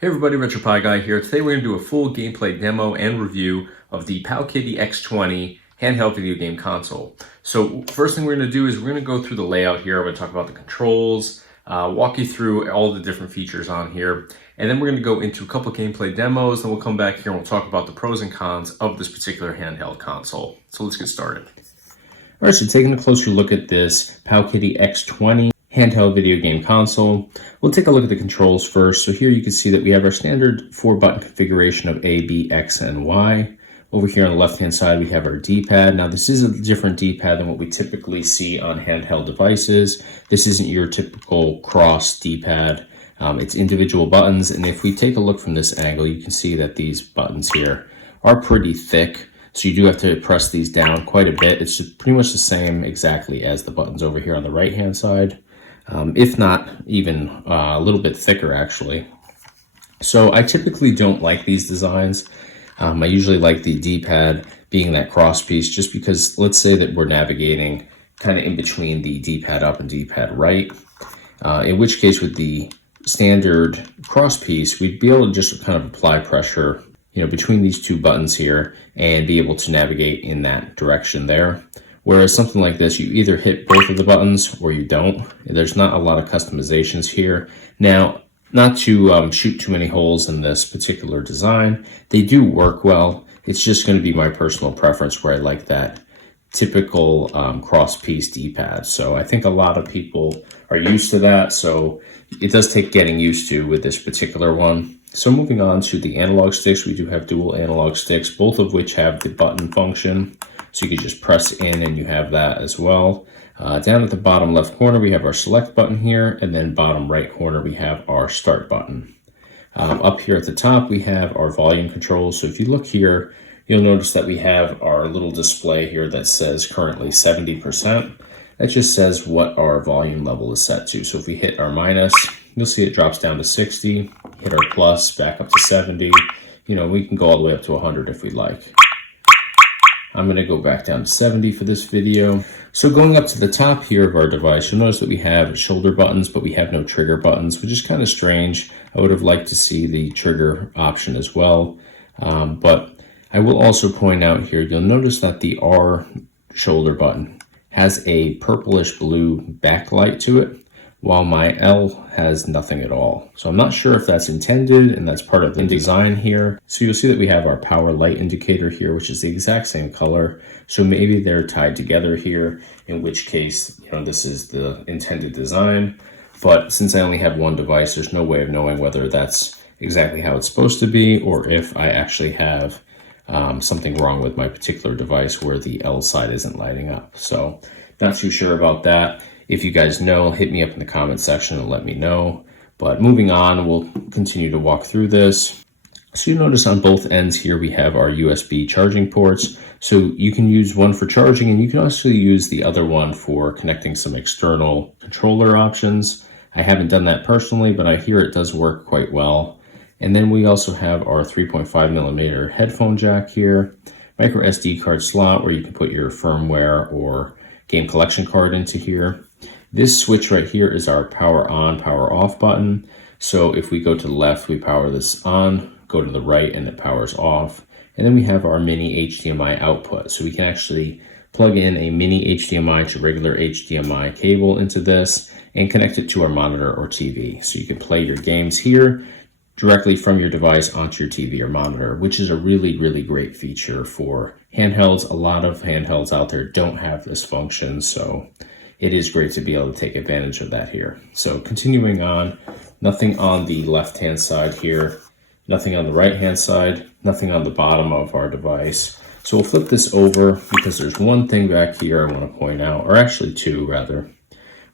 Hey everybody, RetroPie Guy here. Today we're going to do a full gameplay demo and review of the PowKiddy X20 handheld video game console. So first thing we're going to do is we're going to go through the layout here. I'm going to talk about the controls, walk you through all the different features on here, and then we're going to go into a couple gameplay demos, then we'll come back here and we'll talk about the pros and cons of this particular handheld console. So let's get started. All right, so taking a closer look at this PowKiddy X20 handheld video game console. We'll take a look at the controls first. So here you can see that we have our standard 4-button configuration of A, B, X, and Y. Over here on the left-hand side, we have our D-pad. Now this is a different D-pad than what we typically see on handheld devices. This isn't your typical cross D-pad. It's individual buttons, and if we take a look from this angle, you can see that these buttons here are pretty thick. So you do have to press these down quite a bit. It's just pretty much the same exactly as the buttons over here on the right-hand side. If not even a little bit thicker actually. So I typically don't like these designs. I usually like the D-pad being that cross piece just because let's say that we're navigating kind of in between the D-pad up and D-pad right. In which case with the standard cross piece, we'd be able to just kind of apply pressure, between these two buttons here and be able to navigate in that direction there. Whereas something like this, you either hit both of the buttons or you don't. There's not a lot of customizations here. Now, not to shoot too many holes in this particular design, they do work well. It's just going to be my personal preference where I like that typical cross-piece D-pad. So I think a lot of people are used to that, so it does take getting used to with this particular one. So moving on to the analog sticks, we do have dual analog sticks, both of which have the button function. So you can just press in and you have that as well. Down at the bottom left corner, we have our select button here, and then bottom right corner, we have our start button. Up here at the top, we have our volume controls. So if you look here, you'll notice that we have our little display here that says currently 70%. That just says what our volume level is set to. So if we hit our minus, you'll see it drops down to 60, hit our plus, back up to 70. We can go all the way up to 100 if we like. I'm going to go back down to 70 for this video. So going up to the top here of our device, you'll notice that we have shoulder buttons, but we have no trigger buttons, which is kind of strange. I would have liked to see the trigger option as well. But I will also point out here, you'll notice that the R shoulder button has a purplish blue backlight to it, while my L has nothing at all. So I'm not sure if that's intended and that's part of the design here. So you'll see that we have our power light indicator here, which is the exact same color. So maybe they're tied together here, in which case, this is the intended design. But since I only have one device, there's no way of knowing whether that's exactly how it's supposed to be or if I actually have something wrong with my particular device where the L side isn't lighting up. So not too sure about that. If you guys know, hit me up in the comment section and let me know. But moving on, we'll continue to walk through this. So you notice on both ends here, we have our USB charging ports. So you can use one for charging and you can also use the other one for connecting some external controller options. I haven't done that personally, but I hear it does work quite well. And then we also have our 3.5mm headphone jack here, micro SD card slot where you can put your firmware or game collection card into here. This switch right here is our power on, power off button. So if we go to the left, we power this on, go to the right and it powers off. And then we have our mini HDMI output. So we can actually plug in a mini HDMI to regular HDMI cable into this and connect it to our monitor or TV. So you can play your games here directly from your device onto your TV or monitor, which is a really, really great feature for handhelds. A lot of handhelds out there don't have this function, so it is great to be able to take advantage of that here. So continuing on, nothing on the left-hand side here, nothing on the right-hand side, nothing on the bottom of our device. So we'll flip this over because there's one thing back here I want to point out, or actually two rather.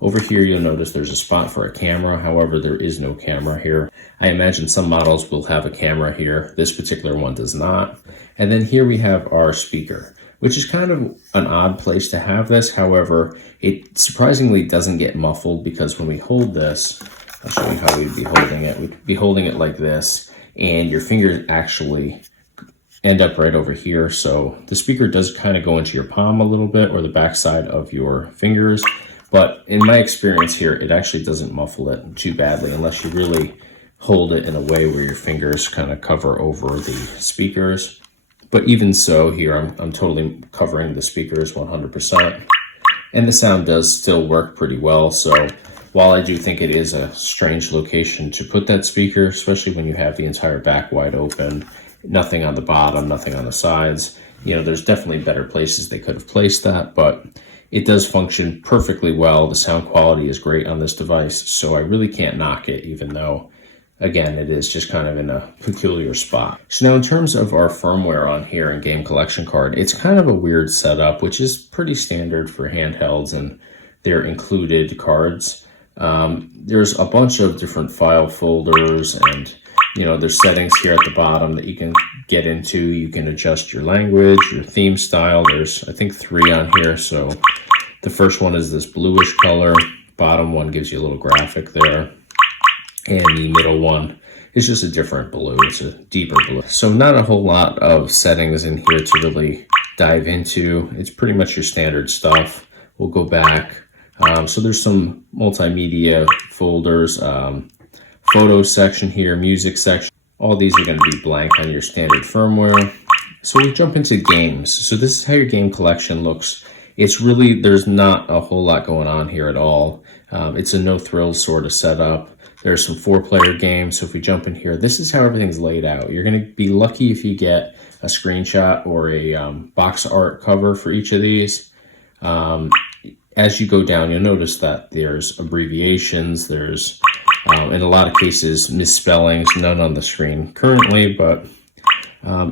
Over here, you'll notice there's a spot for a camera. However, there is no camera here. I imagine some models will have a camera here. This particular one does not. And then here we have our speaker, which is kind of an odd place to have this. However, it surprisingly doesn't get muffled because when we hold this, I'll show you how we'd be holding it. We'd be holding it like this, and your fingers actually end up right over here. So the speaker does kind of go into your palm a little bit or the backside of your fingers. But in my experience here, it actually doesn't muffle it too badly unless you really hold it in a way where your fingers kind of cover over the speakers. But even so, here I'm totally covering the speakers 100%. And the sound does still work pretty well. So while I do think it is a strange location to put that speaker, especially when you have the entire back wide open, nothing on the bottom, nothing on the sides, you know, there's definitely better places they could have placed that, but it does function perfectly well. The sound quality is great on this device, so I really can't knock it, even though, again, it is just kind of in a peculiar spot. So now in terms of our firmware on here and game collection card, it's kind of a weird setup, which is pretty standard for handhelds and their included cards. There's a bunch of different file folders, and you know, there's settings here at the bottom that you can get into. You can adjust your language, your theme style. There's, I think, 3 on here. So the first one is this bluish color. Bottom one gives you a little graphic there. And the middle one is just a different blue. It's a deeper blue. So not a whole lot of settings in here to really dive into. It's pretty much your standard stuff. We'll go back. So there's some multimedia folders, photo section here, music section. All these are going to be blank on your standard firmware. So we jump into games. So this is how your game collection looks. It's really, there's not a whole lot going on here at all. It's a no thrills sort of setup. There's some 4-player games. So if we jump in here, this is how everything's laid out. You're going to be lucky if you get a screenshot or a box art cover for each of these. As you go down, you'll notice that there's abbreviations, there's in a lot of cases misspellings, none on the screen currently, but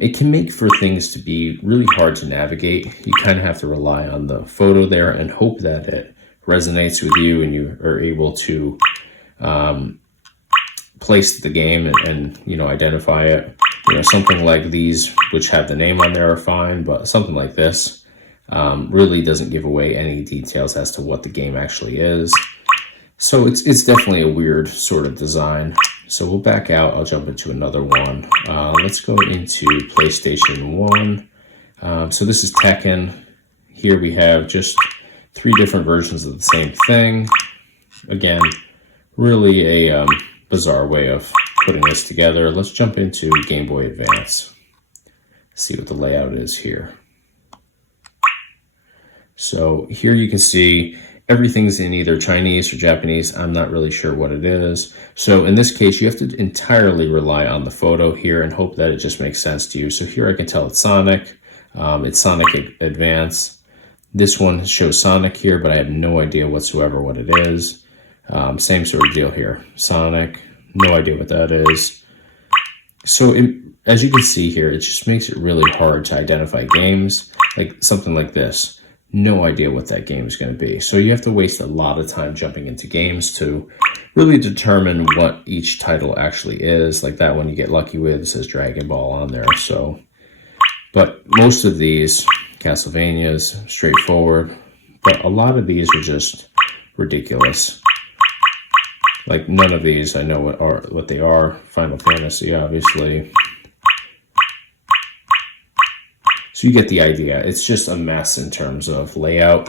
it can make for things to be really hard to navigate. You kind of have to rely on the photo there and hope that it resonates with you and you are able to place the game and you know, identify it. You know, something like these, which have the name on there, are fine, but something like this really doesn't give away any details as to what the game actually is. So it's definitely a weird sort of design. So we'll back out. I'll jump into another one. Let's go into PlayStation 1. So this is Tekken. Here we have just 3 different versions of the same thing. Again, really a bizarre way of putting this together. Let's jump into Game Boy Advance. See what the layout is here. So here you can see everything's in either Chinese or Japanese. I'm not really sure what it is. So in this case, you have to entirely rely on the photo here and hope that it just makes sense to you. So here I can tell it's Sonic. It's Sonic Advance. This one shows Sonic here, but I have no idea whatsoever what it is. Same sort of deal here. Sonic, no idea what that is. So as you can see here, it just makes it really hard to identify games. Like something like this. No idea what that game is going to be. So you have to waste a lot of time jumping into games to really determine what each title actually is. Like that one you get lucky with, it says Dragon Ball on there. So, but most of these, Castlevania's straightforward, but a lot of these are just ridiculous. Like none of these I know what they are. Final Fantasy, obviously. So you get the idea. It's just a mess in terms of layout.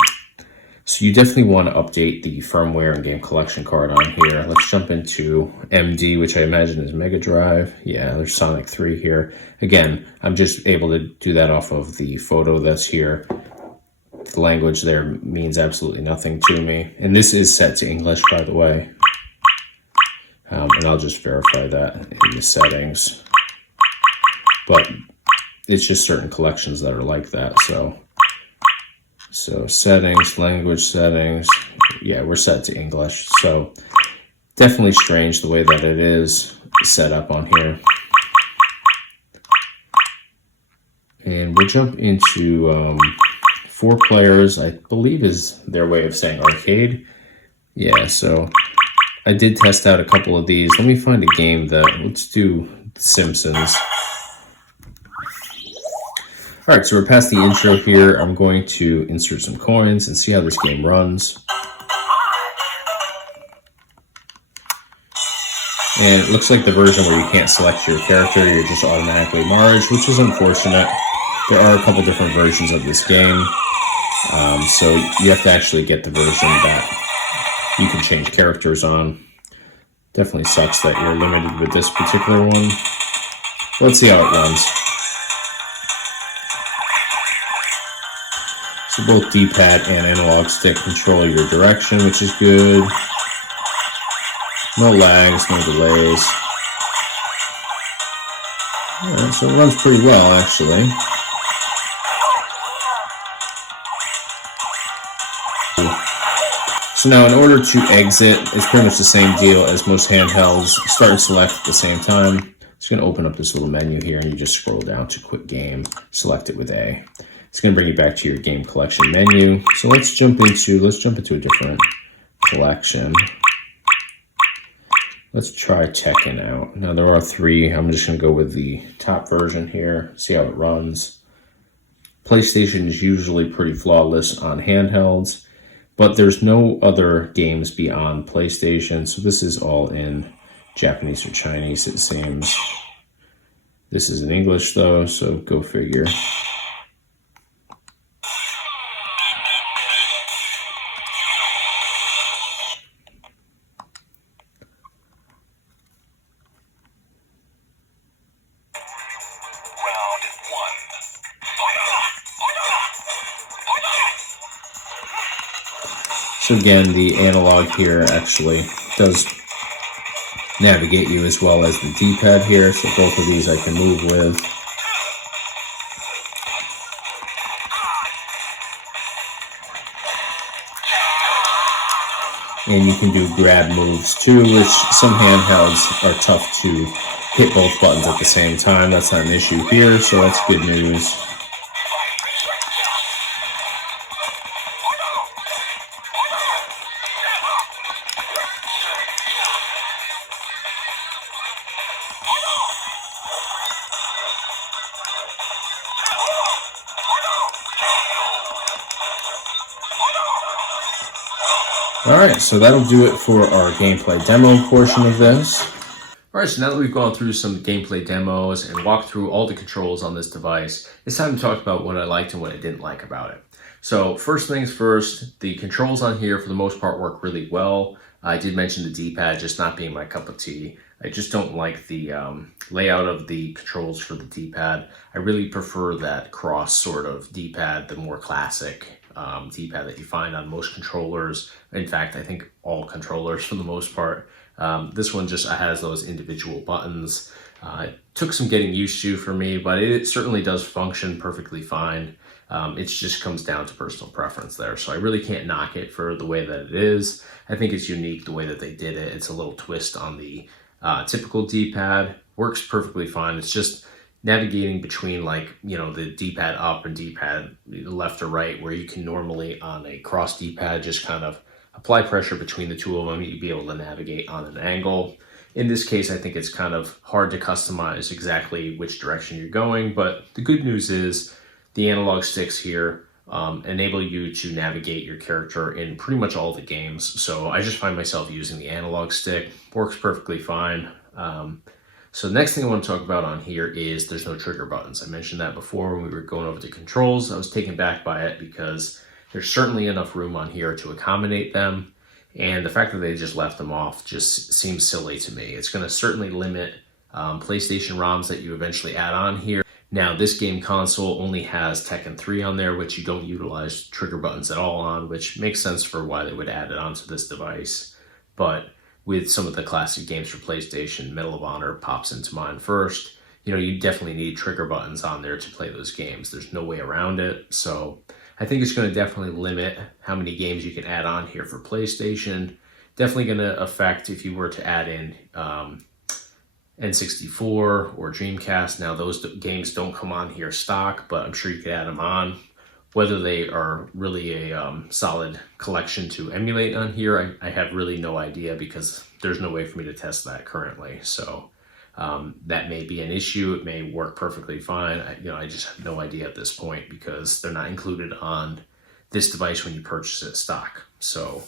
So you definitely want to update the firmware and game collection card on here. Let's jump into MD, which I imagine is Mega Drive. Yeah, there's Sonic 3 here. Again, I'm just able to do that off of the photo that's here. The language there means absolutely nothing to me. And this is set to English, by the way. And I'll just verify that in the settings. But it's just certain collections that are like that. So settings, language settings, yeah, we're set to English. So definitely strange the way that it is set up on here. And we'll jump into 4 players, I believe is their way of saying arcade. Yeah, so I did test out a couple of these. Let me find a game that, let's do Simpsons. All right, so we're past the intro here. I'm going to insert some coins and see how this game runs. And it looks like the version where you can't select your character, you're just automatically merged, which is unfortunate. There are a couple different versions of this game. So you have to actually get the version that you can change characters on. Definitely sucks that you're limited with this particular one. Let's see how it runs. So both D-pad and analog stick control your direction, which is good. No lags, no delays. Alright, so it runs pretty well, actually. So now in order to exit, it's pretty much the same deal as most handhelds. Start and select at the same time. It's going to open up this little menu here, and you just scroll down to Quick Game, select it with A. It's going to bring you back to your game collection menu. So let's jump into a different collection. Let's try Tekken out. Now there are 3. I'm just going to go with the top version here, see how it runs. PlayStation is usually pretty flawless on handhelds, but there's no other games beyond PlayStation, so this is all in Japanese or Chinese, it seems. This is in English though, so go figure. So again, the analog here actually does navigate you as well as the D-pad here, so both of these I can move with. And you can do grab moves too, which some handhelds are tough to hit both buttons at the same time. That's not an issue here, so that's good news. Alright, so that'll do it for our gameplay demo portion of this. Alright, so now that we've gone through some gameplay demos and walked through all the controls on this device, it's time to talk about what I liked and what I didn't like about it. So first things first, the controls on here for the most part work really well. I did mention the D-pad just not being my cup of tea. I just don't like the layout of the controls for the D-pad. I really prefer that cross sort of D-pad, the more classic D-pad that you find on most controllers. In fact, I think all controllers for the most part. This one just has those individual buttons. It took some getting used to for me, but it certainly does function perfectly fine. It just comes down to personal preference there. So I really can't knock it for the way that it is. I think it's unique the way that they did it. It's a little twist on the typical D-pad. Works perfectly fine. It's just navigating between, like, you know, the D-pad up and D-pad left or right, where you can normally on a cross D-pad just kind of apply pressure between the two of them. You'd be able to navigate on an angle. In this case, I think it's kind of hard to customize exactly which direction you're going, but the good news is the analog sticks here enable you to navigate your character in pretty much all the games. So I just find myself using the analog stick. Works perfectly fine. So the next thing I want to talk about on here is there's no trigger buttons. I mentioned that before when we were going over the controls. I was taken back by it because there's certainly enough room on here to accommodate them. And the fact that they just left them off just seems silly to me. It's going to certainly limit PlayStation ROMs that you eventually add on here. Now, this game console only has Tekken 3 on there, which you don't utilize trigger buttons at all on, which makes sense for why they would add it onto this device. But with some of the classic games for PlayStation, Medal of Honor pops into mind first. You know, you definitely need trigger buttons on there to play those games. There's no way around it. So I think it's going to definitely limit how many games you can add on here for PlayStation. Definitely going to affect if you were to add in N64 or Dreamcast. Now, those games don't come on here stock, but I'm sure you could add them on. Whether they are really a solid collection to emulate on here, I have really no idea, because there's no way for me to test that currently. So that may be an issue. It may work perfectly fine. I just have no idea at this point, because they're not included on this device when you purchase it stock. So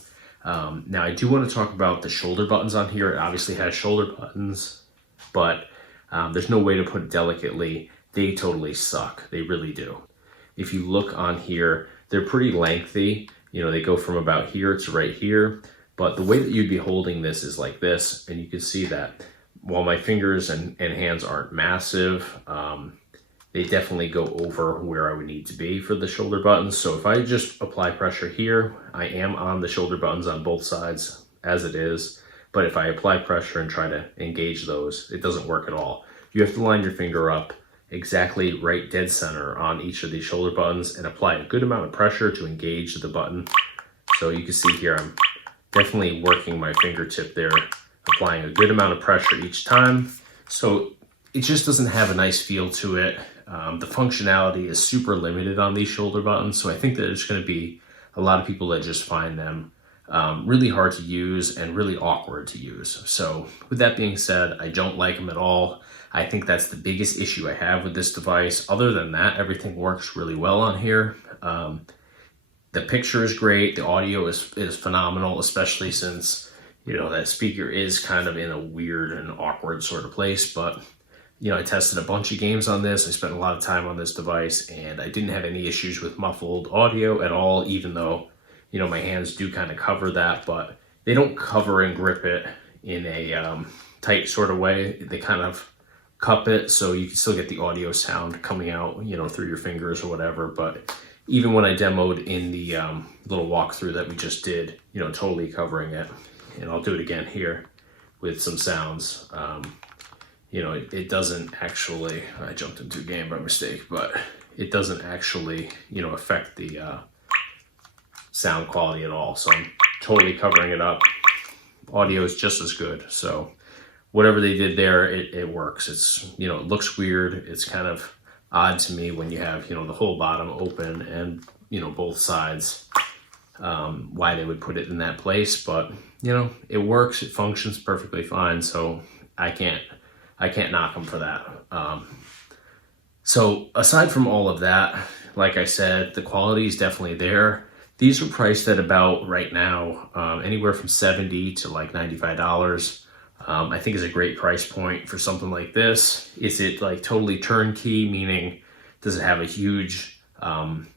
now I do want to talk about the shoulder buttons on here. It obviously has shoulder buttons, but there's no way to put it delicately. They totally suck. They really do. If you look on here, they're pretty lengthy. You know, they go from about here to right here, But the way that you'd be holding this is like this, and you can see that while my fingers and hands aren't massive, they definitely go over where I would need to be for the shoulder buttons. So if I just apply pressure here, I am on the shoulder buttons on both sides as it is. But if I apply pressure and try to engage those, it doesn't work at all. You have to line your finger up exactly right dead center on each of these shoulder buttons and apply a good amount of pressure to engage the button. So you can see here, I'm definitely working my fingertip there, applying a good amount of pressure each time. So it just doesn't have a nice feel to it. The functionality is super limited on these shoulder buttons. So I think that there's going to be a lot of people that just find them really hard to use and really awkward to use. So with that being said, I don't like them at all. I think that's the biggest issue I have with this device. Other than that, everything works really well on here. The picture is great. The audio is phenomenal, especially since, you know, that speaker is kind of in a weird and awkward sort of place. But, you know, I tested a bunch of games on this. I spent a lot of time on this device, and I didn't have any issues with muffled audio at all, even though, you know, my hands do kind of cover that, but they don't cover and grip it in a tight sort of way. They kind of cup it so you can still get the audio sound coming out, you know, through your fingers or whatever. But even when I demoed in the little walkthrough that we just did, you know, totally covering it, and I'll do it again here with some sounds. You know, it doesn't actually, I jumped into a game by mistake, but it doesn't actually, you know, affect the sound quality at all. So I'm totally covering it up. Audio is just as good. So whatever they did there, it works. It's, you know, it looks weird. It's kind of odd to me when you have, you know, the whole bottom open and, you know, both sides, why they would put it in that place. But, you know, it works. It functions perfectly fine. So I can't knock them for that. So aside from all of that, like I said, the quality is definitely there. These are priced at about right now, anywhere from $70 to like $95. I think is a great price point for something like this. Is it like totally turnkey, meaning does it have a huge,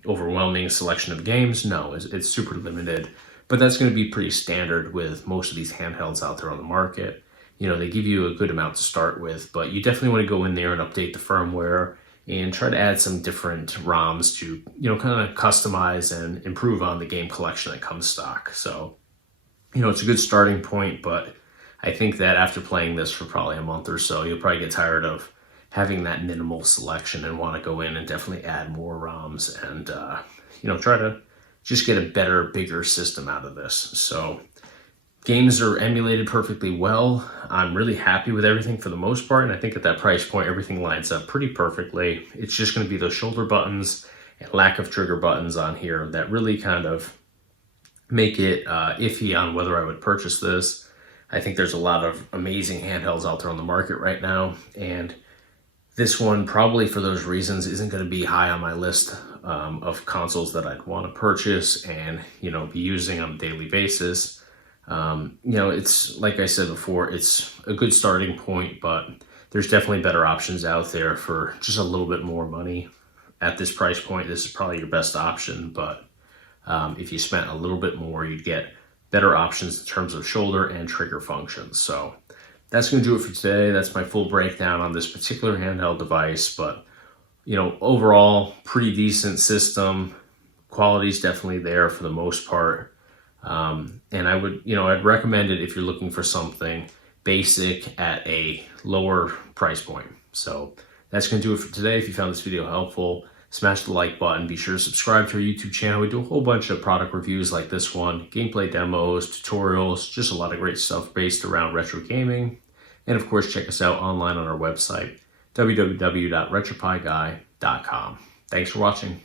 overwhelming selection of games? No, it's super limited, but that's going to be pretty standard with most of these handhelds out there on the market. You know, they give you a good amount to start with, but you definitely want to go in there and update the firmware and try to add some different ROMs to, you know, kind of customize and improve on the game collection that comes stock. So, you know, it's a good starting point, but I think that after playing this for probably a month or so, you'll probably get tired of having that minimal selection and want to go in and definitely add more ROMs and, you know, try to just get a better, bigger system out of this. So games are emulated perfectly well. I'm really happy with everything for the most part, and I think at that price point, everything lines up pretty perfectly. It's just going to be those shoulder buttons and lack of trigger buttons on here that really kind of make it iffy on whether I would purchase this. I think there's a lot of amazing handhelds out there on the market right now, and this one probably for those reasons isn't going to be high on my list of consoles that I'd want to purchase and, you know, be using on a daily basis. You know, it's like I said before, it's a good starting point, but there's definitely better options out there for just a little bit more money. At this price point, this is probably your best option, but if you spent a little bit more, you'd get better options in terms of shoulder and trigger functions. So that's going to do it for today. That's my full breakdown on this particular handheld device, but, you know, overall, pretty decent system. Quality's definitely there for the most part. And I would, you know, I'd recommend it if you're looking for something basic at a lower price point. So that's going to do it for today. If you found this video helpful, smash the like button. Be sure to subscribe to our YouTube channel. We do a whole bunch of product reviews like this one, gameplay demos, tutorials, just a lot of great stuff based around retro gaming. And of course, check us out online on our website, www.retropieguy.com. Thanks for watching.